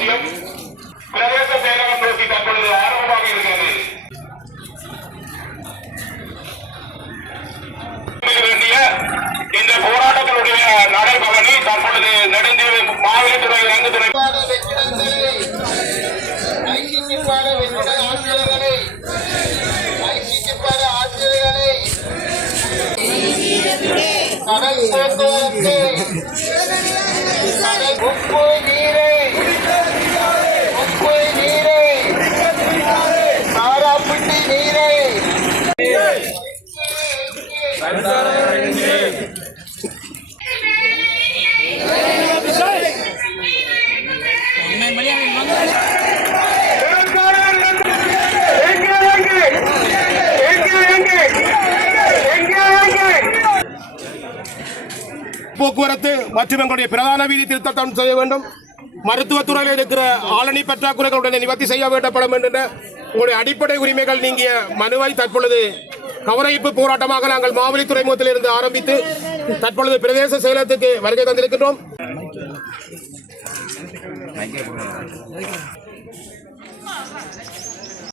அவசியம். பிரதேச செயலகம் நோக்கி தற்பொழுது ஆரம்பமாக இருக்கிறது. இந்த போராட்டத்தினுடைய நடைபவனி தற்பொழுது நெடுந்தீவு மாவட்டத்துறை ரங்குத்துறை கடல் போக்குவரத்து உப்பு நீரை சாராப்பட்டி நீரை போக்குவரத்து மற்றும் எங்களுடைய பிரதான வீதி திருத்தம் செய்ய வேண்டும். மருத்துவத்துறையில் இருக்கிற ஆளணி பற்றாக்குறைகளுடன் நிவர்த்தி செய்ய வேண்டப்படும் என்ற உங்களுடைய அடிப்படை உரிமைகள் நீங்கிய மனுவை தற்பொழுது கவரயிப்பு போராட்டமாக நாங்கள் மாவலி துறைமுகத்தில் இருந்து ஆரம்பித்து தற்பொழுது பிரதேச செயலகத்துக்கு வருகை தந்திருக்கின்றோம்.